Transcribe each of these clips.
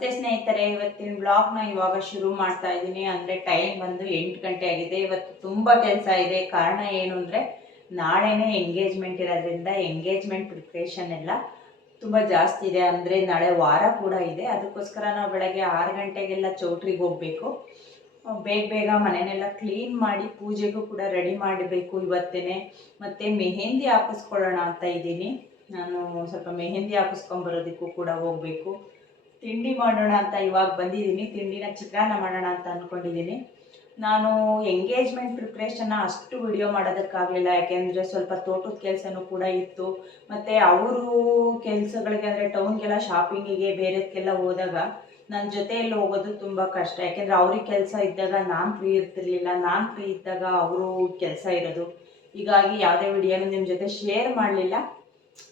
ನಮಸ್ತೆ ಸ್ನೇಹಿತರೆ, ಇವತ್ತಿನ ಬ್ಲಾಗ್ನ ಇವಾಗ ಶುರು ಮಾಡ್ತಾ ಇದ್ದೀನಿ. ಅಂದರೆ ಟೈಮ್ ಬಂದು ಎಂಟು ಗಂಟೆ ಆಗಿದೆ. ಇವತ್ತು ತುಂಬ ಕೆಲಸ ಇದೆ. ಕಾರಣ ಏನು ಅಂದರೆ, ನಾಳೆನೇ ಎಂಗೇಜ್ಮೆಂಟ್ ಇರೋದ್ರಿಂದ ಎಂಗೇಜ್ಮೆಂಟ್ ಪ್ರಿಪ್ರೇಷನ್ ಎಲ್ಲ ತುಂಬ ಜಾಸ್ತಿ ಇದೆ. ಅಂದರೆ ನಾಳೆ ವಾರ ಕೂಡ ಇದೆ. ಅದಕ್ಕೋಸ್ಕರ ನಾವು ಬೆಳಗ್ಗೆ ಆರು ಗಂಟೆಗೆಲ್ಲ ಚೌಟ್ರಿಗೆ ಹೋಗಬೇಕು. ಬೇಗ ಬೇಗ ಮನೆನೆಲ್ಲ ಕ್ಲೀನ್ ಮಾಡಿ ಪೂಜೆಗೂ ಕೂಡ ರೆಡಿ ಮಾಡಬೇಕು ಇವತ್ತೇ ಮತ್ತು ಮೆಹೆಂದಿ ಹಾಕಿಸ್ಕೊಳ್ಳೋಣ ಅಂತ ಇದ್ದೀನಿ. ನಾನು ಸ್ವಲ್ಪ ಮೆಹೆಂದಿ ಹಾಕಿಸ್ಕೊಂಬರೋದಕ್ಕೂ ಕೂಡ ಹೋಗಬೇಕು. ತಿಂಡಿ ಮಾಡೋಣ ಅಂತ ಇವಾಗ ಬಂದಿದ್ದೀನಿ. ತಿಂಡಿನ ಚಿತ್ರಾನ್ನ ಮಾಡೋಣ ಅಂತ ಅಂದ್ಕೊಂಡಿದ್ದೀನಿ ನಾನು ಎಂಗೇಜ್ಮೆಂಟ್ ಪ್ರಿಪ್ರೇಷನ್ನ ಅಷ್ಟು ವಿಡಿಯೋ ಮಾಡೋದಕ್ಕಾಗಲಿಲ್ಲ. ಯಾಕೆಂದರೆ ಸ್ವಲ್ಪ ತೋಟದ ಕೆಲಸನೂ ಕೂಡ ಇತ್ತು. ಮತ್ತು ಅವರು ಕೆಲಸಗಳಿಗೆ ಅಂದರೆ ಟೌನ್ಗೆಲ್ಲ ಶಾಪಿಂಗಿಗೆ ಬೇರೆದಕ್ಕೆಲ್ಲ ಹೋದಾಗ ನನ್ನ ಜೊತೆಯಲ್ಲಿ ಹೋಗೋದು ತುಂಬ ಕಷ್ಟ. ಯಾಕೆಂದರೆ ಅವ್ರಿಗೆ ಕೆಲಸ ಇದ್ದಾಗ ನಾನು ಫ್ರೀ ಇರ್ತಿರ್ಲಿಲ್ಲ. ನಾನು ಫ್ರೀ ಇದ್ದಾಗ ಅವರು ಕೆಲಸ ಇರೋದು. ಹೀಗಾಗಿ ಯಾವುದೇ ವಿಡಿಯೋನು ನಿಮ್ಮ ಜೊತೆ ಶೇರ್ ಮಾಡಲಿಲ್ಲ.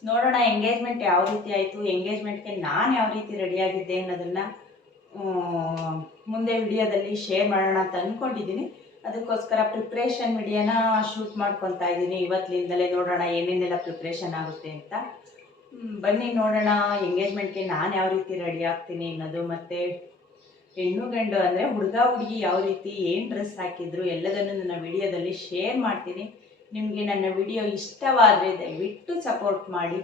ನೋಡೋಣ ಎಂಗೇಜ್ಮೆಂಟ್ ಯಾವ ರೀತಿ ಆಯಿತು ಎಂಗೇಜ್ಮೆಂಟ್ಗೆ ನಾನು ಯಾವ ರೀತಿ ರೆಡಿಯಾಗಿದ್ದೆ ಅನ್ನೋದನ್ನು ಮುಂದೆ ವಿಡಿಯೋದಲ್ಲಿ ಶೇರ್ ಮಾಡೋಣ ಅಂತ ಅಂದ್ಕೊಂಡಿದ್ದೀನಿ ಅದಕ್ಕೋಸ್ಕರ ಪ್ರಿಪ್ರೇಷನ್ ವಿಡಿಯೋನ ಶೂಟ್ ಮಾಡ್ಕೊತಾ ಇದ್ದೀನಿ ಇವತ್ತಿನಿಂದಲೇ ನೋಡೋಣ ಏನೇನೆಲ್ಲ ಪ್ರಿಪ್ರೇಷನ್ ಆಗುತ್ತೆ ಅಂತ. ಬನ್ನಿ ನೋಡೋಣ ಎಂಗೇಜ್ಮೆಂಟ್ಗೆ ನಾನು ಯಾವ ರೀತಿ ರೆಡಿ ಆಗ್ತೀನಿ ಅನ್ನೋದು. ಮತ್ತು ಹೆಣ್ಣು ಗಂಡು ಅಂದರೆ ಹುಡುಗ ಹುಡುಗಿ ಯಾವ ರೀತಿ, ಏನು ಡ್ರೆಸ್ ಹಾಕಿದ್ರು ಎಲ್ಲದನ್ನು ನನ್ನ ವಿಡಿಯೋದಲ್ಲಿ ಶೇರ್ ಮಾಡ್ತೀನಿ. ನಿಮಗೆ ನನ್ನ ವಿಡಿಯೋ ಇಷ್ಟವಾದರೆ ದಯವಿಟ್ಟು ಸಪೋರ್ಟ್ ಮಾಡಿ.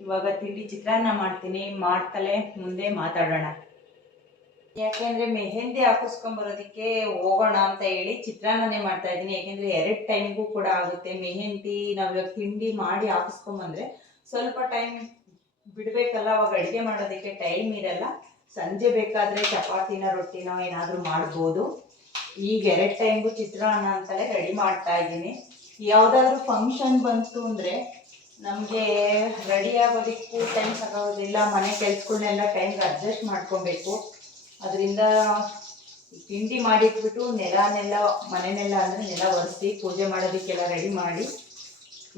ಇವಾಗ ತಿಂಡಿ ಚಿತ್ರಾನ್ನ ಮಾಡ್ತೀನಿ. ಮಾಡ್ತಲೇ ಮುಂದೆ ಮಾತಾಡೋಣ. ಯಾಕೆಂದರೆ ಮೆಹೆಂದಿ ಹಾಕಿಸ್ಕೊಂಬರೋದಕ್ಕೆ ಹೋಗೋಣ ಅಂತ ಹೇಳಿ ಚಿತ್ರಾನ್ನನೇ ಮಾಡ್ತಾ ಇದ್ದೀನಿ. ಯಾಕೆಂದರೆ ಎರಡು ಟೈಮ್ಗೂ ಕೂಡ ಆಗುತ್ತೆ. ಮೆಹೆಂದಿ ನಾವು ತಿಂಡಿ ಮಾಡಿ ಹಾಕಿಸ್ಕೊಂಬಂದ್ರೆ ಸ್ವಲ್ಪ ಟೈಮ್ ಬಿಡಬೇಕಲ್ಲ, ಅವಾಗ ಅಡುಗೆ ಮಾಡೋದಕ್ಕೆ ಟೈಮ್ ಇರಲ್ಲ. ಸಂಜೆ ಬೇಕಾದರೆ ಚಪಾತಿನ, ರೊಟ್ಟಿನೋ ಏನಾದರೂ ಮಾಡ್ಬೋದು. ಈಗ ಎರಡು ಟೈಮ್ಗೂ ಚಿತ್ರಾನ್ನ ಅಂತಲೇ ರೆಡಿ ಮಾಡ್ತಾ ಇದ್ದೀನಿ. ಯಾವುದಾದ್ರೂ ಫಂಕ್ಷನ್ ಬಂತು ಅಂದರೆ ನಮಗೆ ರೆಡಿ ಆಗೋದಿಕ್ಕೂ ಟೈಮ್ ಸಾಕಾಗೋದಿಲ್ಲ ಮನೆ ಕೆಲ್ಸಗಳನ್ನೆಲ್ಲ ಟೈಮ್ಗೆ ಅಡ್ಜಸ್ಟ್ ಮಾಡ್ಕೊಬೇಕು. ಅದರಿಂದ ತಿಂಡಿ ಮಾಡಿಟ್ಬಿಟ್ಟು ನೆಲನೆಲ್ಲ, ಮನೆನೆಲ್ಲ ಅಂದರೆ ನೆಲ ಒರೆಸಿ ಪೂಜೆ ಮಾಡೋದಿಕ್ಕೆಲ್ಲ ರೆಡಿ ಮಾಡಿ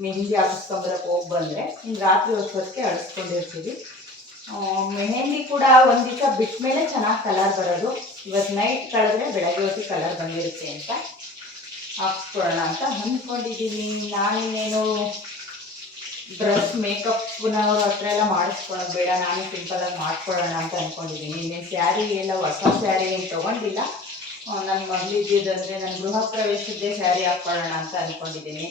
ಮೆಹಂದಿ ಹಾಕಿಸ್ಕೊಂಬರಕ್ಕೆ ಹೋಗಿ ಬಂದರೆ ಇನ್ನು ರಾತ್ರಿ ಹೊತ್ತೊತ್ತಿಗೆ ಅಳಿಸ್ಕೊಂಡಿರ್ತೀವಿ. ಮೆಹಂದಿ ಕೂಡ ಒಂದು ದಿವಸ ಬಿಟ್ಟ ಮೇಲೆ ಚೆನ್ನಾಗಿ ಕಲರ್ ಬರೋದು. ಇವತ್ತು ನೈಟ್ ಕಳೆದ್ರೆ ಬೆಳಗ್ಗೆ ಹೊತ್ತಿಗೆ ಕಲರ್ ಬಂದಿರುತ್ತೆ ಅಂತ. ಹಾಕ್ಸ್ಕೊಳ್ಳೋಣ ಅಂತ ಅಂದ್ಕೊಂಡಿದ್ದೀನಿ. ನಾನಿನ್ನೇನು ಡ್ರೆಸ್ ಮೇಕಪ್ನವ್ರ ಹತ್ರ ಎಲ್ಲ ಮಾಡಿಸ್ಕೊಳ್ಳೋದು ಬೇಡ. ನಾನು ಸಿಂಪಲಾಗಿ ಮಾಡ್ಕೊಳ್ಳೋಣ ಅಂತ ಅಂದ್ಕೊಂಡಿದ್ದೀನಿ. ಇನ್ನೇನು ಸ್ಯಾರಿ ಎಲ್ಲ ಹೊಸ ಸ್ಯಾರಿ ಏನು ತೊಗೊಂಡಿಲ್ಲ. ನನ್ನ ಮಗಳಿದ್ದಿದ್ದಂದರೆ ನನ್ನ ಗೃಹ ಪ್ರವೇಶದ್ದೇ ಸ್ಯಾರಿ ಹಾಕ್ಕೊಳ್ಳೋಣ ಅಂತ ಅಂದ್ಕೊಂಡಿದ್ದೀನಿ.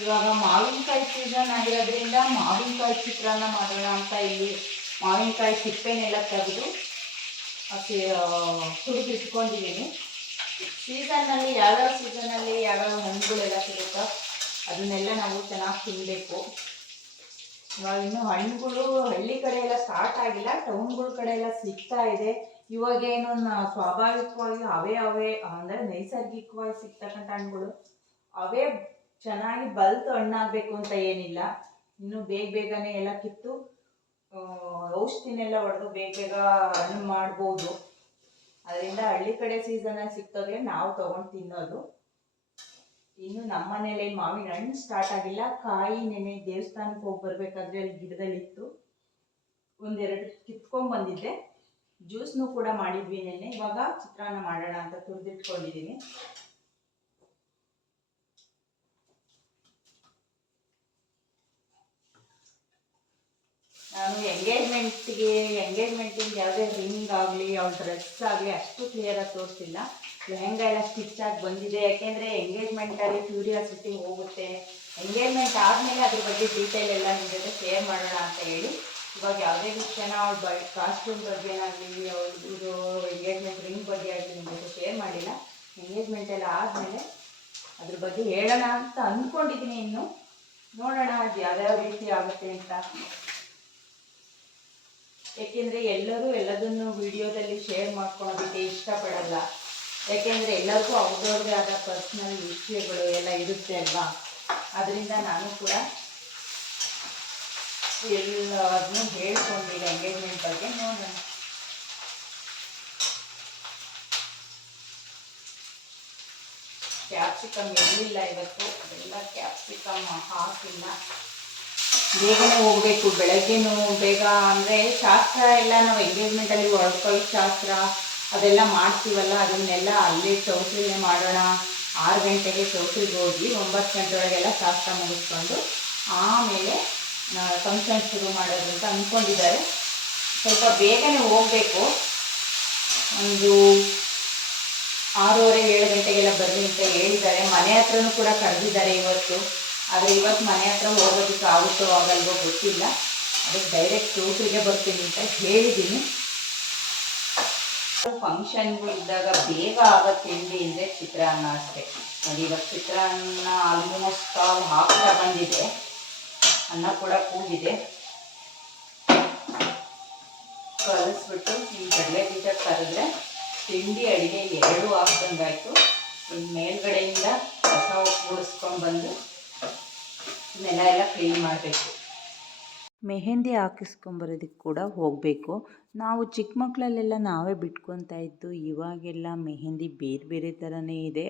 ಇವಾಗ ಮಾವಿನಕಾಯಿ ಸೀಸನ್ ಆಗಿರೋದ್ರಿಂದ ಮಾವಿನಕಾಯಿ ಚಿತ್ರಾನ್ನ ಮಾಡೋಣ ಅಂತ ಇಲ್ಲಿ ಮಾವಿನಕಾಯಿ ಸಿಪ್ಪೆನೆಲ್ಲ ತೆಗೆದು ಹುಡುಗಿ ಇಟ್ಕೊಂಡಿದ್ದೀನಿ ಸೀಸನ್ನಲ್ಲಿ ಯಾವ್ಯಾವ ಸೀಸನಲ್ಲಿ ಯಾವ್ಯಾವ ಹಣ್ಣುಗಳೆಲ್ಲ ಸಿಗುತ್ತೋ ಅದನ್ನೆಲ್ಲ ನಾವು ಚೆನ್ನಾಗಿ ತಿನ್ನಬೇಕು ಇವಾಗ ಇನ್ನು ಹಣ್ಣುಗಳು ಹಳ್ಳಿ ಕಡೆ ಎಲ್ಲ ಸ್ಟಾರ್ಟ್ ಆಗಿಲ್ಲ ಟೌನ್ಗಳ ಕಡೆ ಎಲ್ಲ ಸಿಗ್ತಾ ಇದೆ. ಇವಾಗೇನು ಸ್ವಾಭಾವಿಕವಾಗಿ ಅವೇ ಅವೇ, ಅಂದರೆ ನೈಸರ್ಗಿಕವಾಗಿ ಸಿಗ್ತಕ್ಕಂಥ ಹಣ್ಣುಗಳು ಅವೇ ಚೆನ್ನಾಗಿ ಬಲ್ತು ಹಣ್ಣಾಗಬೇಕು ಅಂತ ಏನಿಲ್ಲ. ಇನ್ನು ಬೇಗ ಬೇಗನೆ ಎಲ್ಲ ಕಿತ್ತು ಔಷಧಿನೆಲ್ಲ ಹೊಡೆದು ಬೇಗ ಬೇಗ ಹಣ್ಣು ಮಾಡ್ಬೋದು. ಅದರಿಂದ ಹಳ್ಳಿ ಕಡೆ ಸೀಸನಲ್ಲಿ ಸಿಕ್ತೋದ್ರೆ ನಾವು ತಗೊಂಡು ತಿನ್ನೋದು. ಇನ್ನು ನಮ್ಮ ಮನೇಲಿ ಮಾವಿನ ಹಣ್ಣು ಸ್ಟಾರ್ಟ್ ಆಗಿಲ್ಲ. ಕಾಯಿ ನೆನೆ ದೇವಸ್ಥಾನಕ್ಕೆ ಹೋಗಿ ಬರ್ಬೇಕಾದ್ರೆ ಅಲ್ಲಿ ಗಿಡದಲ್ಲಿತ್ತು ಒಂದೆರಡು ಕಿತ್ಕೊಂಡ್ ಬಂದಿದ್ದೆ. ಜ್ಯೂಸ್ನು ಕೂಡ ಮಾಡಿದ್ವಿ ನೆನೆ ಇವಾಗ ಚಿತ್ರಾನ್ನ ಮಾಡೋಣ ಅಂತ ತುರಿದಿಟ್ಕೊಂಡಿದ್ದೀನಿ ನಾನು ಎಂಗೇಜ್ಮೆಂಟ್ಗೆ ಎಂಗೇಜ್ಮೆಂಟಿಂದ ಯಾವುದೇ ರಿಂಗ್ ಆಗಲಿ ಅವ್ಳ ಡ್ರೆಸ್ ಆಗಲಿ ಅಷ್ಟು ಕ್ಲಿಯರಾಗಿ ತೋರಿಸಿಲ್ಲ ಲೆಹೆಂಗ ಎಲ್ಲ ಸ್ಟಿಚ್ ಆಗಿ ಬಂದಿದೆ. ಯಾಕೆಂದರೆ ಎಂಗೇಜ್ಮೆಂಟಲ್ಲಿ ಕ್ಯೂರಿಯಾಸಿಟಿ ಹೋಗುತ್ತೆ. ಎಂಗೇಜ್ಮೆಂಟ್ ಆದಮೇಲೆ ಅದ್ರ ಬಗ್ಗೆ ಡೀಟೇಲ್ ಎಲ್ಲ ನಿಮ್ಮ ಜೊತೆ ಶೇರ್ ಮಾಡೋಣ ಅಂತ ಹೇಳಿ. ಇವಾಗ ಯಾವುದೇ ವಿಷಯನ ಅವ್ಳ ಬ ಕಾಸ್ಟ್ಯೂಮ್ ಬಗ್ಗೆನಾಗಲಿ ಇದು ಎಂಗೇಜ್ಮೆಂಟ್ ರಿಂಗ್ ಬಗ್ಗೆ ಆಗಲಿ ನಿಮ್ಮ ಜೊತೆ ಶೇರ್ ಮಾಡಿಲ್ಲ. ಎಂಗೇಜ್ಮೆಂಟ್ ಎಲ್ಲ ಆದಮೇಲೆ ಅದ್ರ ಬಗ್ಗೆ ಹೇಳೋಣ ಅಂತ ಅಂದ್ಕೊಂಡಿದ್ದೀನಿ ಇನ್ನು. ನೋಡೋಣ ಅದು ಯಾವ್ಯಾವ ರೀತಿ ಆಗುತ್ತೆ ಅಂತ. ಏಕೆಂದರೆ ಎಲ್ಲರೂ ಎಲ್ಲದನ್ನು ವಿಡಿಯೋದಲ್ಲಿ ಶೇರ್ ಮಾಡ್ಕೊಳೋದಕ್ಕೆ ಇಷ್ಟಪಡಲ್ಲ. ಯಾಕೆಂದರೆ ಎಲ್ಲರಿಗೂ ಅವ್ರವ್ರದ್ದೇ ಆದ ಪರ್ಸ್ನಲ್ ವಿಷಯಗಳು ಎಲ್ಲ ಇರುತ್ತೆ ಅಲ್ವಾ? ಅದರಿಂದ ನಾನು ಕೂಡ ಎಲ್ಲದನ್ನು ಹೇಳ್ಕೊಂಡಿಲ್ಲ ಎಂಗೇಜ್ಮೆಂಟ್ ಬಗ್ಗೆ ನೋಡೋಣ. ಕ್ಯಾಪ್ಸಿಕಮ್ ಇರಲಿಲ್ಲ ಇವತ್ತು? ಅದೆಲ್ಲ ಕ್ಯಾಪ್ಸಿಕಮ್ ಹಾಕಿಲ್ಲ ಬೇಗನೆ ಹೋಗಬೇಕು, ಬೆಳಗ್ಗೆನೂ ಬೇಗ ಅಂದರೆ ಶಾಸ್ತ್ರ ಎಲ್ಲ ನಾವು ಎಂಗೇಜ್ಮೆಂಟಲ್ಲಿ ವರ್ಕೌಟ್ ಶಾಸ್ತ್ರ ಅದೆಲ್ಲ ಮಾಡ್ತೀವಲ್ಲ, ಅದನ್ನೆಲ್ಲ ಅಲ್ಲೇ ಚೌಟ್ರಿಲೇ ಮಾಡೋಣ. ಆರು ಗಂಟೆಗೆ ಚೌಟ್ರಿಗೆ ಹೋಗಿ ಒಂಬತ್ತು ಗಂಟೆಯೊಳಗೆಲ್ಲ ಶಾಸ್ತ್ರ ಮುಗಿಸ್ಕೊಂಡು ಆಮೇಲೆ ಫಂಕ್ಷನ್ ಶುರು ಮಾಡೋದು ಅಂತ ಅಂದ್ಕೊಂಡಿದ್ದಾರೆ ಸ್ವಲ್ಪ ಬೇಗನೆ ಹೋಗಬೇಕು. ಒಂದು ಆರೂವರೆ, ಏಳು ಗಂಟೆಗೆಲ್ಲ ಬರಲಿ ಅಂತ ಹೇಳಿದ್ದಾರೆ. ಮನೆ ಹತ್ರನೂ ಕೂಡ ಕರೆದಿದ್ದಾರೆ ಇವತ್ತು. ಆದರೆ ಇವತ್ತು ಮನೆ ಹತ್ರ ಹೋಗೋದಕ್ಕೆ ಆಗುತ್ತೋ ಆಗಲ್ವೋ ಗೊತ್ತಿಲ್ಲ. ಅದಕ್ಕೆ ಡೈರೆಕ್ಟ್ ಊಟಿಗೆ ಬರ್ತೀನಿ ಅಂತ ಹೇಳಿದ್ದೀನಿ. ಫಂಕ್ಷನ್ಗಳು ಇದ್ದಾಗ ಬೇಗ ಆಗೋ ತಿಂಡಿ ಅಂದರೆ ಚಿತ್ರಾನ್ನ ಅಷ್ಟೇ. ನೋಡಿ ಇವತ್ತು ಚಿತ್ರಾನ್ನ ಆಲ್ಮೋಸ್ಟ್ ಆಲ್ ಹಾಕ್ತಾ ಬಂದಿದೆ. ಅನ್ನ ಕೂಡ ಕೂಗಿದೆ ಕಲಿಸ್ಬಿಟ್ಟು ಈ ಕಡಲೆ ಬೀಜ ಕರೆದ್ರೆ ತಿಂಡಿ ಅಡಿಗೆ ಎರಡೂ ಆಗ್ತಂಗಾಯಿತು ಮೇಲ್ಗಡೆಯಿಂದ ಕಸ ಗುಡಿಸ್ಕೊಂಡು ಬಂದು ನೆಲ ಎಲ್ಲ ಕ್ಲೀನ್ ಮಾಡಬೇಕು. ಮೆಹೆಂದಿ ಹಾಕಿಸ್ಕೊಂಬರೋದಕ್ಕೆ ಕೂಡ ಹೋಗಬೇಕು. ನಾವು ಚಿಕ್ಕ ಮಕ್ಕಳಲ್ಲೆಲ್ಲ ನಾವೇ ಬಿಟ್ಕೊತಾ ಇದ್ದು, ಇವಾಗೆಲ್ಲ ಮೆಹೆಂದಿ ಬೇರೆ ಬೇರೆ ಥರನೇ ಇದೆ.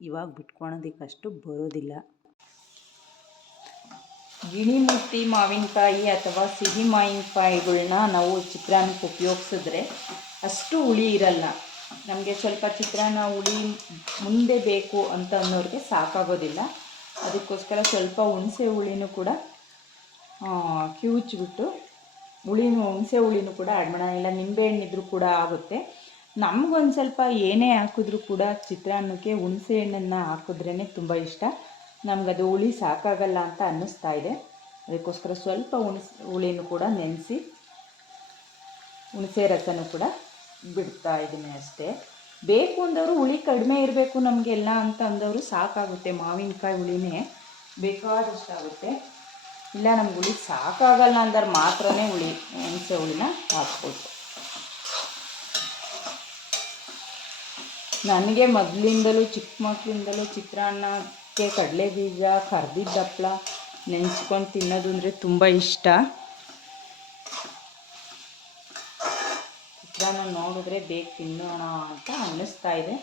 ಇವಾಗ ಬಿಟ್ಕೊಳೋದಕ್ಕೆ ಅಷ್ಟು ಬರೋದಿಲ್ಲ. ಗಿಣಿಮುಟ್ಟಿ ಮಾವಿನಕಾಯಿ ಅಥವಾ ಸಿಹಿ ಮಾವಿನಕಾಯಿಗಳನ್ನ ನಾವು ಚಿತ್ರಾನ್ನಕ್ಕೆ ಉಪಯೋಗಿಸಿದ್ರೆ ಅಷ್ಟು ಹುಳಿ ಇರಲ್ಲ. ನಮಗೆ ಸ್ವಲ್ಪ ಚಿತ್ರಾನ್ನ ಹುಳಿ ಮುಂದೆ ಬೇಕು ಅಂತ ಅನ್ನೋರಿಗೆ ಸಾಕಾಗೋದಿಲ್ಲ. ಅದಕ್ಕೋಸ್ಕರ ಸ್ವಲ್ಪ ಹುಣಸೆ ಹುಳಿನೂ ಕೂಡ ಕಿವುಚ್ಬಿಟ್ಟು, ಹುಳಿನೂ, ಹುಣಸೆ ಹುಳಿನೂ ಕೂಡ ಆ್ಯಡ್ ಮಾಡೋಣ. ಇಲ್ಲ, ನಿಂಬೆಹಣ್ಣಿದ್ರೂ ಕೂಡ ಆಗುತ್ತೆ. ನಮಗೊಂದು ಸ್ವಲ್ಪ ಏನೇ ಹಾಕಿದ್ರೂ ಕೂಡ ಚಿತ್ರಾನ್ನಕ್ಕೆ ಹುಣಸೆ ಹಣ್ಣನ್ನು ಹಾಕಿದ್ರೇ ತುಂಬ ಇಷ್ಟ. ನಮಗದು ಹುಳಿ ಸಾಕಾಗಲ್ಲ ಅಂತ ಅನ್ನಿಸ್ತಾ ಇದೆ. ಅದಕ್ಕೋಸ್ಕರ ಸ್ವಲ್ಪ ಹುಣಸೆ, ಹುಳಿನೂ ಕೂಡ ನೆನೆಸಿ, ಹುಣಸೆ ರಸನೂ ಕೂಡ ಬಿಡ್ತಾ ಇದ್ದೀನಿ ಅಷ್ಟೇ. ಬೇಕು ಅಂದವರು ಹುಳಿ ಕಡಿಮೆ ಇರಬೇಕು ನಮಗೆಲ್ಲ ಅಂತ ಅಂದವರು ಸಾಕಾಗುತ್ತೆ. ಮಾವಿನಕಾಯಿ ಹುಳಿನೇ ಬೇಕಾದಷ್ಟು ಆಗುತ್ತೆ. ಇಲ್ಲ, ನಮ್ಗೆ ಹುಳಿ ಸಾಕಾಗಲ್ಲ ಅಂದ್ರೆ ಮಾತ್ರನೇ ಹುಳಿ, ಹುಣಸೆ ಹುಳಿನ ಹಾಕ್ಬೋದು. ನನಗೆ ಮೊದಲಿಂದಲೂ ಚಿಕ್ಕ ಮಕ್ಕಳಿಂದಲೂ ಚಿತ್ರಾನ್ನಕ್ಕೆ ಕಡಲೆ ಬೀಜ ಕರ್ದಿದ್ದಪ್ಪಳ ನೆನೆಸ್ಕೊಂಡು ತಿನ್ನೋದು ಅಂದರೆ ತುಂಬ ಇಷ್ಟ. ಚಿತ್ರಾನ್ನ ನೋಡಿದ್ರೆ ಬೇಗ ತಿನ್ನೋಣ ಅಂತ ಅನ್ನಿಸ್ತಾ ಇದೆ.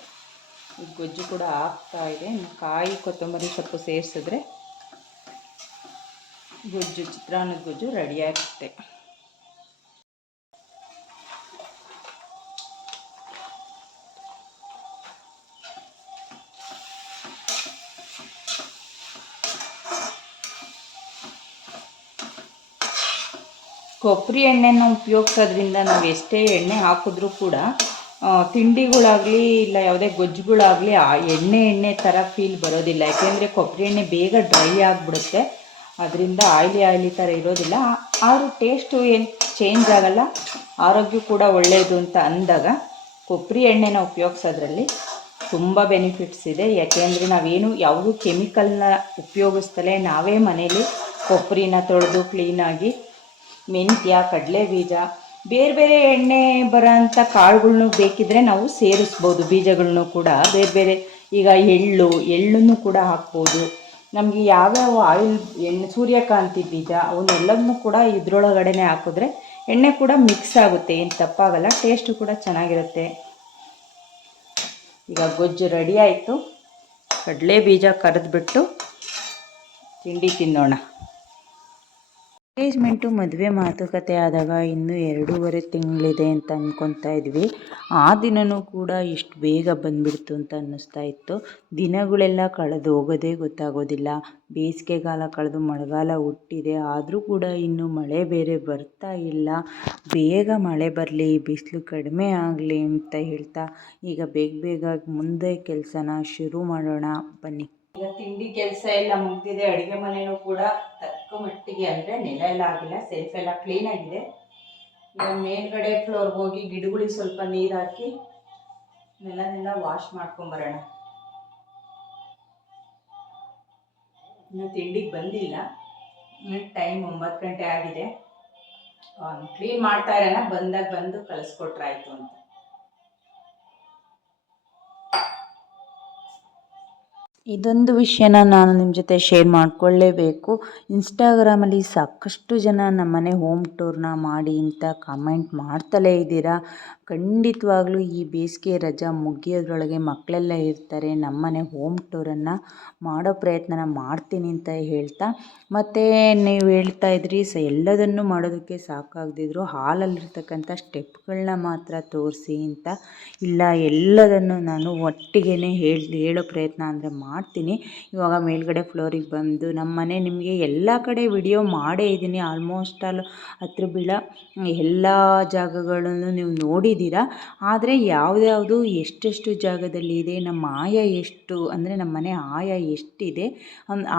ಈ ಗೊಜ್ಜು ಕೂಡ ಆಗ್ತಾ ಇದೆ. ಕಾಯಿ ಕೊತ್ತಂಬರಿ ಸೊಪ್ಪು ಸೇರಿಸಿದ್ರೆ ಗೊಜ್ಜು, ಚಿತ್ರಾನ್ನದ ಗೊಜ್ಜು ರೆಡಿ ಕೊಬ್ಬರಿ ಎಣ್ಣೆನ ಉಪಯೋಗಿಸೋದ್ರಿಂದ ನಾವು ಎಷ್ಟೇ ಎಣ್ಣೆ ಹಾಕಿದ್ರೂ ಕೂಡ ತಿಂಡಿಗಳಾಗಲಿ ಇಲ್ಲ ಯಾವುದೇ ಗೊಜ್ಜುಗಳಾಗಲಿ ಆ ಎಣ್ಣೆ ಎಣ್ಣೆ ಥರ ಫೀಲ್ ಬರೋದಿಲ್ಲ. ಯಾಕೆಂದರೆ ಕೊಬ್ಬರಿ ಎಣ್ಣೆ ಬೇಗ ಡ್ರೈ ಆಗಿಬಿಡುತ್ತೆ. ಅದರಿಂದ ಆಯ್ಲಿ ಆಯ್ಲಿ ಥರ ಇರೋದಿಲ್ಲ. ಆದರೂ ಟೇಸ್ಟು ಏನು ಚೇಂಜ್ ಆಗಲ್ಲ. ಆರೋಗ್ಯ ಕೂಡ ಒಳ್ಳೆಯದು ಅಂತ ಅಂದಾಗ ಕೊಬ್ಬರಿ ಎಣ್ಣೆನ ಉಪಯೋಗಿಸೋದ್ರಲ್ಲಿ ತುಂಬ ಬೆನಿಫಿಟ್ಸ್ ಇದೆ. ಯಾಕೆಂದರೆ ನಾವೇನು ಯಾವುದೂ ಕೆಮಿಕಲ್ನ ಉಪಯೋಗಿಸ್ತಲೇ ನಾವೇ ಮನೇಲಿ ಕೊಬ್ಬರಿನ ತೊಳೆದು ಕ್ಲೀನಾಗಿ ಮೆಂತ್ಯ ಕಡಲೆ ಬೀಜ ಬೇರೆ ಬೇರೆ ಎಣ್ಣೆ ಬರೋಂಥ ಕಾಳುಗಳನ್ನು ಬೇಕಿದ್ರೆ ನಾವು ಸೇರಿಸ್ಬೋದು ಬೀಜಗಳನ್ನು ಕೂಡ. ಬೇರೆ ಬೇರೆ ಈಗ ಎಳ್ಳು, ಎಳ್ಳನ್ನು ಕೂಡ ಹಾಕ್ಬೋದು. ನಮಗೆ ಯಾವ್ಯಾವ ಆಯಿಲ್, ಎಣ್ಣೆ, ಸೂರ್ಯಕಾಂತಿ ಬೀಜ ಅವನ್ನೆಲ್ಲದನ್ನು ಕೂಡ ಇದ್ರೊಳಗಡೆನೆ ಹಾಕಿದ್ರೆ ಎಣ್ಣೆ ಕೂಡ ಮಿಕ್ಸ್ ಆಗುತ್ತೆ. ಏನು ತಪ್ಪಾಗಲ್ಲ ಟೇಸ್ಟು ಕೂಡ ಚೆನ್ನಾಗಿರುತ್ತೆ. ಈಗ ಗೊಜ್ಜು ರೆಡಿ ಆಯಿತು. ಕಡಲೆ ಬೀಜ ಕರೆದ್ಬಿಟ್ಟು ತಿಂಡಿ ತಿನ್ನೋಣ. ಎಂಗೇಜ್ಮೆಂಟು ಮದುವೆ ಮಾತುಕತೆ ಆದಾಗ ಇನ್ನೂ ಎರಡೂವರೆ ತಿಂಗಳಿದೆ ಅಂತ ಅಂದ್ಕೊತಾ ಇದ್ವಿ. ಆ ದಿನವೂ ಕೂಡ ಇಷ್ಟು ಬೇಗ ಬಂದುಬಿಡ್ತು ಅಂತ ಅನ್ನಿಸ್ತಾ ಇತ್ತು. ದಿನಗಳೆಲ್ಲ ಕಳೆದು ಹೋಗೋದೇ ಗೊತ್ತಾಗೋದಿಲ್ಲ. ಬೇಸಿಗೆಗಾಲ ಕಳೆದು ಮಳೆಗಾಲ ಹುಟ್ಟಿದೆ. ಆದರೂ ಕೂಡ ಇನ್ನೂ ಮಳೆ ಬೇರೆ ಬರ್ತಾ ಇಲ್ಲ. ಬೇಗ ಮಳೆ ಬರಲಿ, ಬಿಸಿಲು ಕಡಿಮೆ ಆಗಲಿ ಅಂತ ಹೇಳ್ತಾ, ಈಗ ಬೇಗ ಬೇಗ ಮುಂದೆ ಕೆಲಸನ ಶುರು ಮಾಡೋಣ. ಬನ್ನಿ. ಈಗ ತಿಂಡಿ ಕೆಲಸ ಎಲ್ಲ ಮುಗ್ದಿದೆ. ಅಡುಗೆ ಮನೆಯೂ ಕೂಡ ಮಟ್ಟಿಗೆ ಅಂದರೆ ನೆಲ ಎಲ್ಲ ಆಗಿಲ್ಲ ಸೆಲ್ಫ್ ಎಲ್ಲ ಕ್ಲೀನ್ ಆಗಿದೆ. ಮೇಲ್ಗಡೆ ಫ್ಲೋರ್ಗೆ ಹೋಗಿ ಗಿಡಗಳಿಗೆ ಸ್ವಲ್ಪ ನೀರು ಹಾಕಿ ನೆಲನೆಲ್ಲ ವಾಶ್ ಮಾಡ್ಕೊಂಬರೋಣ. ಇನ್ನು ತಿಂಡಿಗೆ ಬಂದಿಲ್ಲ. ಟೈಮ್ ಒಂಬತ್ತು ಗಂಟೆ ಆಗಿದೆ. ಕ್ಲೀನ್ ಮಾಡ್ತಾ ಇರೋಣ, ಬಂದಾಗ ಬಂದು ಕಲಿಸ್ಕೊಟ್ರಾಯ್ತು ಅಂತ. ಇದೊಂದು ವಿಷಯನ ನಾನು ನಿಮ್ಮ ಜೊತೆ ಶೇರ್ ಮಾಡಿಕೊಳ್ಳೇಬೇಕು. ಇನ್ಸ್ಟಾಗ್ರಾಮಲ್ಲಿ ಸಾಕಷ್ಟು ಜನ ನಮ್ಮನೆ ಹೋಮ್ ಟೂರ್ನ ಮಾಡಿ ಅಂತ ಕಮೆಂಟ್ ಮಾಡ್ತಲೇ ಇದ್ದೀರಾ? ಖಂಡಿತವಾಗ್ಲೂ ಈ ಬೇಸಿಗೆ ರಜಾ ಮುಗಿಯೋದ್ರೊಳಗೆ ಮಕ್ಕಳೆಲ್ಲ ಇರ್ತಾರೆ, ನಮ್ಮನೆ ಹೋಮ್ ಟೂರನ್ನು ಮಾಡೋ ಪ್ರಯತ್ನನ ಮಾಡ್ತೀನಿ ಅಂತ ಹೇಳ್ತಾ. ಮತ್ತು ನೀವು ಹೇಳ್ತಾ ಇದ್ರಿ, ಸ ಎಲ್ಲದನ್ನು ಮಾಡೋದಕ್ಕೆ ಸಾಕಾಗದಿದ್ರು ಹಾಲಲ್ಲಿರ್ತಕ್ಕಂಥ ಸ್ಟೆಪ್ಗಳನ್ನ ಮಾತ್ರ ತೋರಿಸಿ ಅಂತ. ಇಲ್ಲ, ಎಲ್ಲದನ್ನು ನಾನು ಒಟ್ಟಿಗೆ ಹೇಳಿ, ಹೇಳೋ ಪ್ರಯತ್ನ ಅಂದರೆ ಮಾಡ್ತೀನಿ. ಇವಾಗ ಮೇಲ್ಗಡೆ ಫ್ಲೋರಿಗೆ ಬಂದು ನಮ್ಮ ಮನೆ ನಿಮಗೆ ಎಲ್ಲ ಕಡೆ ವಿಡಿಯೋ ಮಾಡೇ ಇದ್ದೀನಿ. ಆಲ್ಮೋಸ್ಟ್ ಆಲ್ ಹತ್ರ ಬೀಳ ಎಲ್ಲ ಜಾಗಗಳನ್ನು ನೀವು ನೋಡಿದ್ದೀರ. ಆದರೆ ಯಾವುದ್ಯಾವುದು ಎಷ್ಟೆಷ್ಟು ಜಾಗದಲ್ಲಿ ಇದೆ, ನಮ್ಮ ಆಯ ಎಷ್ಟು, ಅಂದರೆ ನಮ್ಮ ಮನೆ ಆಯ ಎಷ್ಟಿದೆ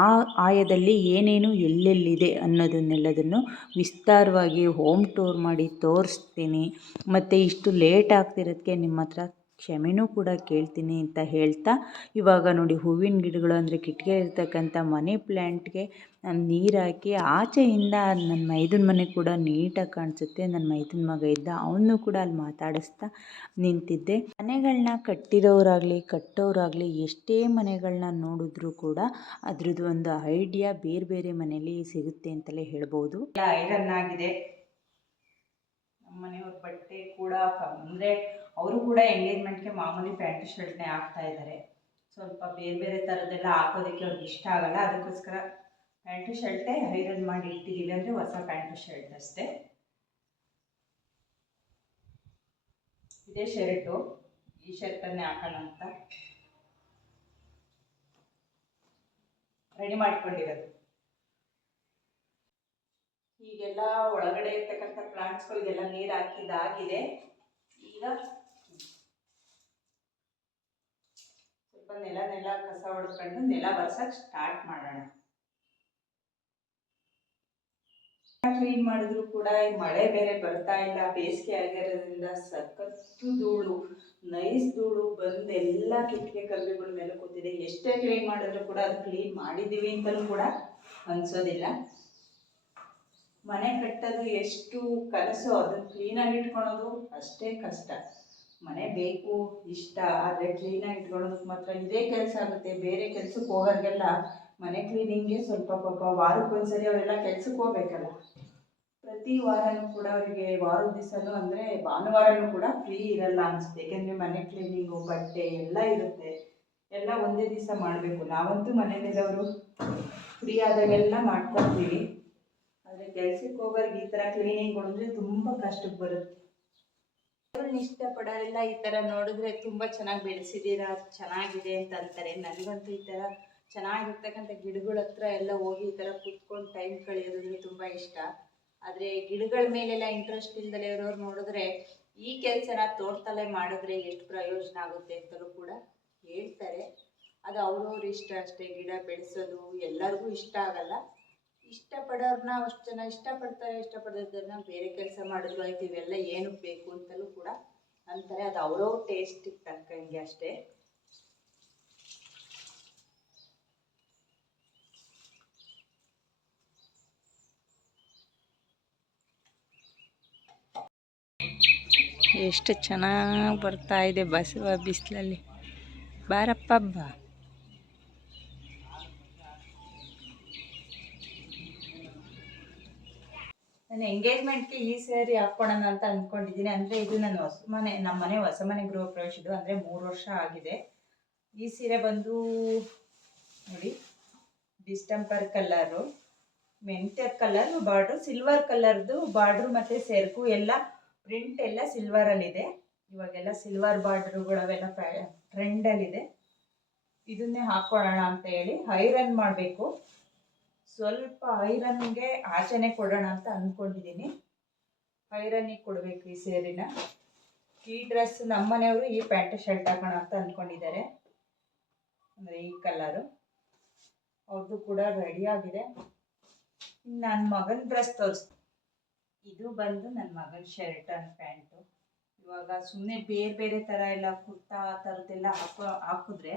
ಆ ಆಯದಲ್ಲಿ ಏನೇನು ಎಲ್ಲೆಲ್ಲಿದೆ ಅನ್ನೋದನ್ನೆಲ್ಲದನ್ನು ವಿಸ್ತಾರವಾಗಿ ಹೋಮ್ ಟೂರ್ ಮಾಡಿ ತೋರಿಸ್ತೀನಿ. ಮತ್ತು ಇಷ್ಟು ಲೇಟ್ ಆಗ್ತಿರೋದಕ್ಕೆ ನಿಮ್ಮ ಹತ್ರ ಕ್ಷಮೆನೂ ಕೂಡ ಕೇಳ್ತೀನಿ ಅಂತ ಹೇಳ್ತಾ, ಇವಾಗ ನೋಡಿ ಹೂವಿನ ಗಿಡಗಳು ಅಂದರೆ ಕಿಟಕಿ ಇರ್ತಕ್ಕಂಥ ಮನಿ ಪ್ಲ್ಯಾಂಟ್ಗೆ ನಾನು ನೀರು ಹಾಕಿ ಆಚೆಯಿಂದ ನನ್ನ ಮೈದನ ಮನೆ ಕೂಡ ನೀಟಾಗಿ ಕಾಣಿಸುತ್ತೆ. ನನ್ನ ಮೈದನ ಮಗ ಇದ್ದ ಅವನು ಕೂಡ ಅಲ್ಲಿ ಮಾತಾಡಿಸ್ತಾ ನಿಂತಿದ್ದೆ. ಮನೆಗಳನ್ನ ಕಟ್ಟಿರೋರಾಗಲಿ, ಕಟ್ಟೋರಾಗಲಿ ಎಷ್ಟೇ ಮನೆಗಳನ್ನ ನೋಡಿದ್ರೂ ಕೂಡ ಅದ್ರದ್ದು ಒಂದು ಐಡಿಯಾ ಬೇರೆ ಬೇರೆ ಮನೇಲಿ ಸಿಗುತ್ತೆ ಅಂತಲೇ ಹೇಳ್ಬೋದು. ಐರನ್ ಆಗಿದೆ. ಮನೆಯವ್ರ ಬಟ್ಟೆ ಕೂಡ ಅಂದರೆ ಅವರು ಕೂಡ ಎಂಗೇಜ್ಮೆಂಟ್ಗೆ ಮಾಮೂಲಿ ಪ್ಯಾಂಟ್ ಶರ್ಟ್ನೇ ಹಾಕ್ತಾ ಇದ್ದಾರೆ ಸ್ವಲ್ಪ ಬೇರೆ ಬೇರೆ ಥರದ್ದೆಲ್ಲ ಹಾಕೋದಕ್ಕೆ ಅವ್ರಿಗೆ ಇಷ್ಟ ಆಗಲ್ಲ. ಅದಕ್ಕೋಸ್ಕರ ಪ್ಯಾಂಟು ಶರ್ಟೇ ಐರನ್ ಮಾಡಿ ಇಟ್ಟಿದ್ದೀವಿ ಅಂದರೆ ಹೊಸ ಪ್ಯಾಂಟು ಶರ್ಟ್ ಅಷ್ಟೇ. ಇದೇ ಶರ್ಟು ಈ ಶರ್ಟನ್ನೇ ಹಾಕೋಣ ಅಂತ. ರೆಡಿ ಮಾಡ್ಕೊಂಡಿರೋದು. ಈಗೆಲ್ಲ ಒಳಗಡೆ ಇರ್ತಕ್ಕಂಥ ಪ್ಲಾಂಟ್ಸ್ಗಳಿಗೆಲ್ಲ ನೀರು ಹಾಕಿದಾಗಿದೆ ಈಗ ಸ್ವಲ್ಪ ನೆಲ ನೆಲ, ಕಸ ಹೊಡ್ಕೊಂಡು ನೆಲ ಬರ್ಸಕ್ಕೆ ಸ್ಟಾರ್ಟ್ ಮಾಡೋಣ. ಕ್ಲೀನ್ ಮಾಡಿದ್ರು ಕೂಡ ಈ ಮಳೆ ಬೇರೆ ಬರ್ತಾ ಇಲ್ಲ. ಬೇಸಿಗೆ ಆಗಿರೋದ್ರಿಂದ ಸಖತ್ತು ಧೂಳು ನೈಸ್ ಧೂಳು ಬಂದು ಎಲ್ಲ ಕಿಟಕಿ ಕಲ್ಲುಗಳ ಮೇಲೆ ಕೂತಿದೆ. ಎಷ್ಟೇ ಕ್ಲೀನ್ ಮಾಡಿದ್ರು ಕೂಡ ಅದು ಕ್ಲೀನ್ ಮಾಡಿದ್ದೀವಿ ಅಂತಲೂ ಕೂಡ ಅನ್ಸೋದಿಲ್ಲ. ಮನೆ ಕಟ್ಟೋದು ಎಷ್ಟು ಕನಸು ಅದನ್ನು ಕ್ಲೀನಾಗಿ ಇಟ್ಕೊಳ್ಳೋದು ಅಷ್ಟೇ ಕಷ್ಟ. ಮನೆ ಬೇಕು, ಇಷ್ಟ, ಆದರೆ ಕ್ಲೀನಾಗಿ ಇಟ್ಕೊಳ್ಳೋದಕ್ಕೆ ಮಾತ್ರ ಇದೇ ಕೆಲಸ ಆಗುತ್ತೆ. ಬೇರೆ ಕೆಲ್ಸಕ್ಕೆ ಹೋಗೋರಿಗೆಲ್ಲ ಮನೆ ಕ್ಲೀನಿಂಗೇ ಸ್ವಲ್ಪ ಪಾಪ ವಾರಕ್ಕೊಂದ್ಸರಿ ಅವರೆಲ್ಲ ಕೆಲ್ಸಕ್ಕೆ ಹೋಗ್ಬೇಕಲ್ಲ. ಪ್ರತಿ ವಾರನೂ ಕೂಡ ಅವರಿಗೆ ವಾರದ ದಿವಸನೂ ಅಂದರೆ ಭಾನುವಾರನೂ ಕೂಡ ಫ್ರೀ ಇರಲ್ಲ ಅನಿಸುತ್ತೆ. ಏಕೆಂದರೆ ಮನೆ ಕ್ಲೀನಿಂಗು ಬಟ್ಟೆ ಎಲ್ಲ ಇರುತ್ತೆ. ಎಲ್ಲ ಒಂದೇ ದಿವಸ ಮಾಡಬೇಕು. ನಾವಂತೂ ಮನೆಯಲ್ಲಿರೋರು ಫ್ರೀ ಆದಾಗೆಲ್ಲ ಮಾಡ್ಕೊತೀವಿ. ಆದರೆ ಕೆಲ್ಸಕ್ಕೆ ಹೋಗೋರಿಗೆ ಈ ಥರ ಕ್ಲೀನಿಂಗ್ ಅಂದರೆ ತುಂಬ ಕಷ್ಟಕ್ಕೆ ಬರುತ್ತೆ. ಇಷ್ಟ ಇಷ್ಟಪಡೋರೆಲ್ಲ ಈ ಥರ ನೋಡಿದ್ರೆ ತುಂಬ ಚೆನ್ನಾಗಿ ಬೆಳೆಸಿದ್ದೀರಾ ಚೆನ್ನಾಗಿದೆ ಅಂತ ಅಂತಾರೆ. ನನಗಂತೂ ಈ ಥರ ಚೆನ್ನಾಗಿರ್ತಕ್ಕಂಥ ಗಿಡಗಳ ಹತ್ರ ಎಲ್ಲ ಹೋಗಿ ಈ ಥರ ಕುತ್ಕೊಂಡು ಟೈಮ್ ಕಳೆಯೋದಂದ್ರೆ ತುಂಬ ಇಷ್ಟ. ಆದರೆ ಗಿಡಗಳ ಮೇಲೆಲ್ಲ ಇಂಟ್ರೆಸ್ಟ್ ಇಲ್ದಲೆ ಇರೋರು ನೋಡಿದ್ರೆ ಈ ಕೆಲಸನ ತೋಟದಲ್ಲೇ ಮಾಡಿದ್ರೆ ಎಷ್ಟು ಪ್ರಯೋಜನ ಆಗುತ್ತೆ ಅಂತಲೂ ಕೂಡ ಹೇಳ್ತಾರೆ. ಅದು ಅವ್ರವ್ರ ಇಷ್ಟ ಅಷ್ಟೇ. ಗಿಡ ಬೆಳೆಸೋದು ಎಲ್ಲರಿಗೂ ಇಷ್ಟ ಆಗಲ್ಲ. ಇಷ್ಟಪಡೋರನ್ನ ಅಷ್ಟು ಜನ ಇಷ್ಟಪಡ್ತಾರೆ ಇಷ್ಟಪಡೋದನ್ನ ಬೇರೆ ಕೆಲಸ ಮಾಡಿದ್ರು ಆಯ್ತು, ಇವೆಲ್ಲ ಏನಕ್ಕೆ ಬೇಕು ಅಂತಲೂ ಕೂಡ ಅಂತಾರೆ. ಅದು ಅವ್ರವ್ರ ಟೇಸ್ಟಿಗೆ ತಕ್ಕಂಗೆ ಅಷ್ಟೇ. ಎಷ್ಟು ಚೆನ್ನಾಗಿ ಬರ್ತಾ ಇದೆ ಬಸವ ಬಿಸಿಲಲ್ಲಿ. ಬಾರಪ್ಪ ಬಾ ನಾನು ಎಂಗೇಜ್ಮೆಂಟ್ಗೆ ಈ ಸ್ಯಾರಿ ಹಾಕ್ಕೊಳ್ಳೋಣ ಅಂತ ಅಂದ್ಕೊಂಡಿದ್ದೀನಿ ಅಂದರೆ ಇದು ನನ್ನ ಹೊಸ ಮನೆ, ನಮ್ಮ ಮನೆ ಹೊಸ ಮನೆ ಗೃಹ ಪ್ರವೇಶ ಇದು. ಅಂದರೆ ಮೂರು ವರ್ಷ ಆಗಿದೆ. ಈ ಸೀರೆ ಬಂದು ನೋಡಿ ಡಿಸ್ಟಂಪರ್ ಕಲ್ಲರು ಮೆಂತ್ಯ ಕಲರ್ ಬಾರ್ಡ್ರು ಸಿಲ್ವರ್ ಕಲರ್ದು ಬಾರ್ಡ್ರು ಮತ್ತು ಸೆರಗು ಎಲ್ಲ ಪ್ರಿಂಟ್ ಎಲ್ಲ ಸಿಲ್ವರಲ್ಲಿದೆ ಇವಾಗೆಲ್ಲ ಸಿಲ್ವರ್ ಬಾರ್ಡ್ರುಗಳವೆಲ್ಲ ಟ್ರೆಂಡಲ್ಲಿದೆ ಇದನ್ನೇ ಹಾಕ್ಕೊಳ್ಳೋಣ ಅಂತ ಹೇಳಿ ಐರನ್ ಮಾಡಬೇಕು. ಸ್ವಲ್ಪ ಐರನ್ಗೆ ಆಚೆನೆ ಕೊಡೋಣ ಅಂತ ಅಂದ್ಕೊಂಡಿದ್ದೀನಿ. ಐರನ್ನಿಗೆ ಕೊಡಬೇಕು ಈ ಸೇರಿನ. ಈ ಡ್ರೆಸ್ ನಮ್ಮ ಮನೆಯವರು ಈ ಪ್ಯಾಂಟ್ ಶರ್ಟ್ ಹಾಕೋಣ ಅಂತ ಅಂದ್ಕೊಂಡಿದ್ದಾರೆ. ಅಂದರೆ ಈ ಕಲರು. ಅವ್ರದ್ದು ಕೂಡ ರೆಡಿ ಆಗಿದೆ. ನನ್ನ ಮಗನ ಡ್ರೆಸ್ ತೋರಿಸ್ ಇದು ಬಂದು ನನ್ನ ಮಗನ ಶರ್ಟ್ ಆ್ಯಂಡ್ ಪ್ಯಾಂಟು. ಇವಾಗ ಸುಮ್ಮನೆ ಬೇರೆ ಬೇರೆ ಥರ ಎಲ್ಲ ಕುರ್ತಾ ಆ ಥರದ್ದೆಲ್ಲ ಹಾಕೋ ಹಾಕಿದ್ರೆ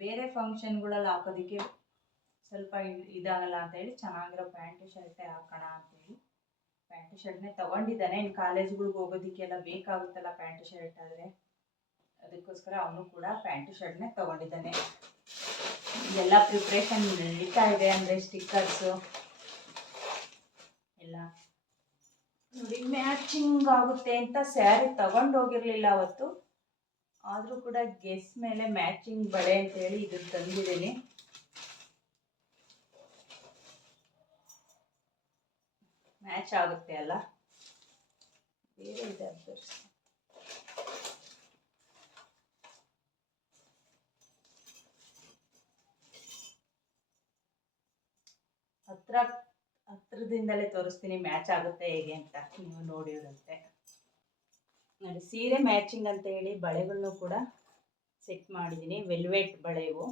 ಬೇರೆ ಫಂಕ್ಷನ್ಗಳಲ್ಲಿ ಹಾಕೋದಕ್ಕೆ ಸ್ವಲ್ಪ ಇದ್- ಇದಾಗಲ್ಲ ಅಂತ ಹೇಳಿ ಚೆನ್ನಾಗಿರೋ ಪ್ಯಾಂಟ್ ಶರ್ಟೇ ಹಾಕೋಣ ಅಂತೇಳಿ ಪ್ಯಾಂಟ್ ಶರ್ಟ್ನೇ ತೊಗೊಂಡಿದ್ದಾನೆ. ಇನ್ನು ಕಾಲೇಜ್ಗಳಿಗೆ ಹೋಗೋದಕ್ಕೆಲ್ಲ ಬೇಕಾಗುತ್ತಲ್ಲ ಪ್ಯಾಂಟ್ ಶರ್ಟ್ ಆದರೆ. ಅದಕ್ಕೋಸ್ಕರ ಅವನು ಕೂಡ ಪ್ಯಾಂಟು ಶರ್ಟ್ನೇ ತೊಗೊಂಡಿದ್ದಾನೆ. ಎಲ್ಲ ಪ್ರಿಪ್ರೇಷನ್ ನಡೀತಾ ಇದೆ ಅಂದರೆ ಸ್ಟಿಕ್ಕರ್ಸು ಎಲ್ಲ. ನೋಡಿ ಮ್ಯಾಚಿಂಗ್ ಆಗುತ್ತೆ ಅಂತ ಸ್ಯಾರಿ ತಗೊಂಡೋಗಿರಲಿಲ್ಲ ಅವತ್ತು. ಆದರೂ ಕೂಡ ಗೆಸ್ ಮೇಲೆ ಮ್ಯಾಚಿಂಗ್ ಬಳೆ ಅಂತೇಳಿ ಇದು ತಂದಿದ್ದೀನಿ. ಮ್ಯಾಚ್ ಆಗುತ್ತೆ ಅಲ್ಲ? ಬೇರೆ ಇದೆ ಹತ್ರ, ಹತ್ರದಿಂದಲೇ ತೋರಿಸ್ತೀನಿ ಮ್ಯಾಚ್ ಆಗುತ್ತೆ ಹೇಗೆ ಅಂತ ನೀವು ನೋಡಿರಂತೆ ನೋಡಿ, ಸೀರೆ ಮ್ಯಾಚಿಂಗ್ ಅಂತ ಹೇಳಿ ಬಳೆಗಳನ್ನು ಕೂಡ ಸೆಟ್ ಮಾಡಿದ್ದೀನಿ. ವೆಲ್ವೆಟ್ ಬಳೆವು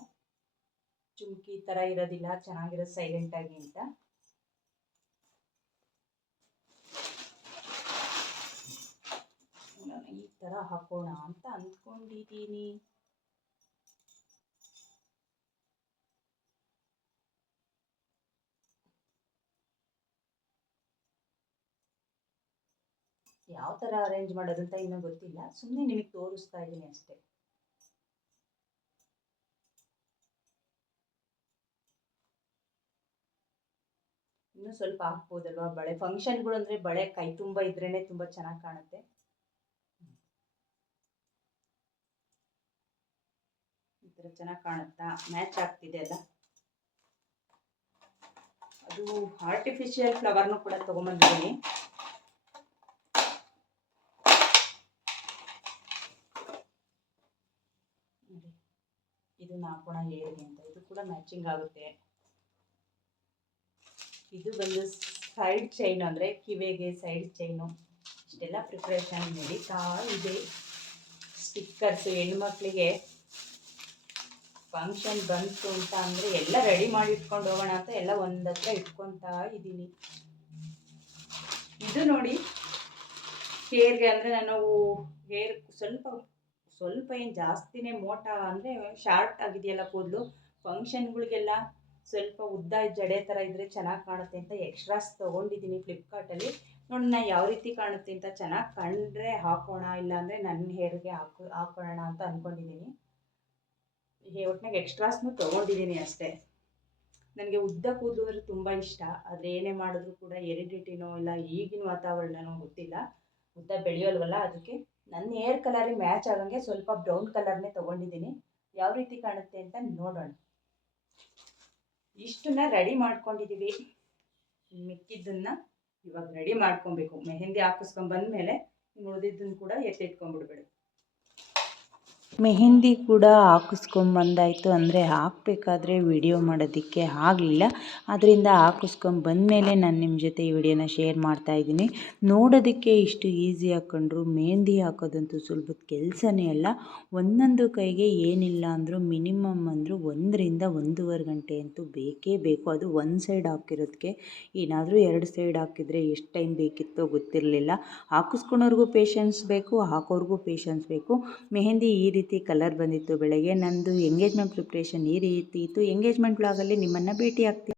ಚುಮ್ಕಿ ಥರ ಇರೋದಿಲ್ಲ ಚೆನ್ನಾಗಿರೋದು ಸೈಲೆಂಟಾಗಿ ಅಂತ ನಾನು ಈ ಥರ ಹಾಕೋಣ ಅಂತ ಅಂದ್ಕೊಂಡಿದ್ದೀನಿ. ಯಾವ ಥರ ಅರೇಂಜ್ ಮಾಡೋದಂತ ಇನ್ನೂ ಗೊತ್ತಿಲ್ಲ. ಸುಮ್ಮನೆ ನಿಮಗೆ ತೋರಿಸ್ತಾ ಇದ್ದೀನಿ ಅಷ್ಟೇ. ಇನ್ನೂ ಸ್ವಲ್ಪ ಹಾಕ್ಬೋದಲ್ವಾ ಬಳೆ ಫಂಕ್ಷನ್ಗಳು ಅಂದರೆ ಬಳೆ ಕೈ ತುಂಬ ಇದ್ರೇ ತುಂಬ ಚೆನ್ನಾಗಿ ಕಾಣುತ್ತೆ. ಥರ ಚೆನ್ನಾಗಿ ಕಾಣುತ್ತಾ ಮ್ಯಾಚ್ ಆಗ್ತಿದೆ ಅಲ್ಲ? ಅದು ಆರ್ಟಿಫಿಷಿಯಲ್ ಫ್ಲವರ್ನು ಕೂಡ ತೊಗೊಂಬಂದಿದ್ದೀನಿ. ನೋಡಿ, ಇದು ನಾಲ್ಕೋಣ ಹೇಳಿ ಅಂತ. ಇದು ಕೂಡ ಮ್ಯಾಚಿಂಗ್ ಆಗುತ್ತೆ. ಇದು ಬಂದು ಸೈಡ್ ಚೈನ್ ಅಂದರೆ ಕಿವಿಗೆ ಸೈಡ್ ಚೈನು ಇಷ್ಟೆಲ್ಲ ಪ್ರಿಪ್ರೇಷನ್ ನಡೀತಾ ಇದೆ. ಸ್ಟಿಕ್ಕರ್ಸು ಹೆಣ್ಮಕ್ಳಿಗೆ ಫಂಕ್ಷನ್ ಬಂತು ಅಂತ ಅಂದರೆ ಎಲ್ಲ ರೆಡಿ ಮಾಡಿ ಇಟ್ಕೊಂಡು ಹೋಗೋಣ ಅಂತ ಎಲ್ಲ ಒಂದತ್ರ ಹತ್ರ ಇಟ್ಕೊತಾ ಇದ್ದೀನಿ. ಇದು ನೋಡಿ, ಹೇರ್ಗೆ ಅಂದರೆ ನಾನು ಹೇರ್ ಸ್ವಲ್ಪ ಸ್ವಲ್ಪ ಏನು ಜಾಸ್ತಿನೇ ಮೋಟ ಅಂದರೆ ಶಾರ್ಟ್ ಆಗಿದೆಯಲ್ಲ ಕೂದಲು. ಫಂಕ್ಷನ್ಗಳಿಗೆಲ್ಲ ಸ್ವಲ್ಪ ಉದ್ದ ಜಡೆ ಥರ ಇದ್ದರೆ ಚೆನ್ನಾಗಿ ಕಾಣುತ್ತೆ ಅಂತ ಎಕ್ಸ್ಟ್ರಾಸ್ ತೊಗೊಂಡಿದ್ದೀನಿ ಫ್ಲಿಪ್ಕಾರ್ಟಲ್ಲಿ ನೋಡೋಣ ಯಾವ ರೀತಿ ಕಾಣುತ್ತೆ ಅಂತ ಚೆನ್ನಾಗಿ ಕಂಡ್ರೆ ಹಾಕೋಣ, ಇಲ್ಲಾಂದರೆ ನನ್ನ ಹೇರ್ಗೆ ಹಾಕೋ, ಹಾಕೋಣ ಅಂತ ಅಂದ್ಕೊಂಡಿದ್ದೀನಿ ಹೇ ಒಟ್ಟಿನಾಗ ಎಕ್ಸ್ಟ್ರಾಸ್ನು ತೊಗೊಂಡಿದ್ದೀನಿ ಅಷ್ಟೇ. ನನಗೆ ಉದ್ದ ಕೂದಲು ಅಂದರೆ ತುಂಬ ಇಷ್ಟ. ಆದರೆ ಏನೇ ಮಾಡಿದ್ರು ಕೂಡ ಎರಿಡಿಟಿನೋ ಇಲ್ಲ ಈಗಿನ ವಾತಾವರಣನೋ ಗೊತ್ತಿಲ್ಲ. ಉದ್ದ ಬೆಳೆಯೋಲ್ವಲ್ಲ, ಅದಕ್ಕೆ ನನ್ನ ಏರ್ ಕಲರಿಗೆ ಮ್ಯಾಚ್ ಆಗೋಂಗೆ ಸ್ವಲ್ಪ ಬ್ರೌನ್ ಕಲರ್ನೇ ತೊಗೊಂಡಿದ್ದೀನಿ ಯಾವ ರೀತಿ ಕಾಣುತ್ತೆ ಅಂತ ನೋಡೋಣ. ಇಷ್ಟನ್ನ ರೆಡಿ ಮಾಡ್ಕೊಂಡಿದ್ದೀವಿ ಮಿಕ್ಕಿದ್ದನ್ನು ಇವಾಗ ರೆಡಿ ಮಾಡ್ಕೊಬೇಕು. ಮೆಹೆಂದಿ ಹಾಕಿಸ್ಕೊಂಡ್ ಬಂದಮೇಲೆ ಉಳಿದಿದ್ದನ್ನು ಕೂಡ ಎತ್ತಿಟ್ಕೊಂಡ್ಬಿಡ್ಬೇಡಿ ಮೆಹಂದಿ ಕೂಡ ಹಾಕಿಸ್ಕೊಂಬಂದಾಯಿತು ಅಂದರೆ ಹಾಕಬೇಕಾದ್ರೆ ವಿಡಿಯೋ ಮಾಡೋದಕ್ಕೆ ಆಗಲಿಲ್ಲ. ಅದರಿಂದ ಹಾಕಿಸ್ಕೊಂಡ್ ಬಂದಮೇಲೆ ನಾನು ನಿಮ್ಮ ಜೊತೆ ಈ ವಿಡಿಯೋನ ಶೇರ್ ಮಾಡ್ತಾಯಿದ್ದೀನಿ ನೋಡೋದಕ್ಕೆ ಇಷ್ಟು ಈಸಿ ಹಾಕ್ಕೊಂಡ್ರು ಮೆಹೆಂದಿ ಹಾಕೋದಂತೂ ಸುಲಭದ ಕೆಲಸನೇ ಅಲ್ಲ. ಒಂದೊಂದು ಕೈಗೆ ಏನಿಲ್ಲ ಅಂದರೂ ಮಿನಿಮಮ್ ಅಂದರೂ ಒಂದರಿಂದ ಒಂದೂವರೆ ಗಂಟೆ ಅಂತೂ ಬೇಕೇ ಬೇಕು. ಅದು ಒಂದು ಸೈಡ್ ಹಾಕಿರೋದಕ್ಕೆ ಏನಾದರೂ ಎರಡು ಸೈಡ್ ಹಾಕಿದರೆ ಎಷ್ಟು ಟೈಮ್ ಬೇಕಿತ್ತೋ ಗೊತ್ತಿರಲಿಲ್ಲ. ಹಾಕಿಸ್ಕೊಳೋರ್ಗೂ ಪೇಷನ್ಸ್ ಬೇಕು, ಹಾಕೋರ್ಗೂ ಪೇಷನ್ಸ್ ಬೇಕು. ಮೆಹೆಂದಿ ಈ ರೀತಿ ಕಲರ್ ಬಂದಿತ್ತು. ಬೆಳಗ್ಗೆ ನಂದು ಎಂಗೇಜ್ಮೆಂಟ್ ಪ್ರಿಪ್ರೇಷನ್ ಈ ರೀತಿ ಇತ್ತು. ಎಂಗೇಜ್ಮೆಂಟ್ ಬ್ಲಾಗಲ್ಲಿ ನಿಮ್ಮನ್ನು ಭೇಟಿ ಆಗ್ತೀನಿ